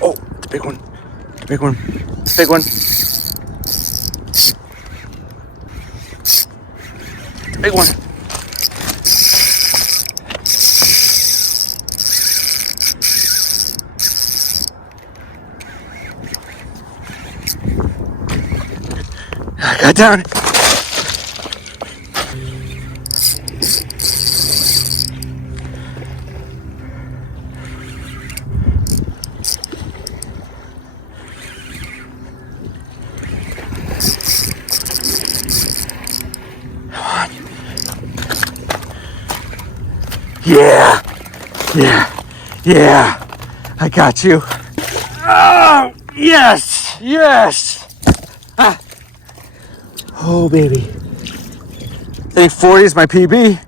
Oh, it's a big one. It's a big one. It's a big one. It's a big one. I got down. Yeah, yeah, I got you. Oh, yes, yes. Ah. Oh, baby. I think 40 is my PB.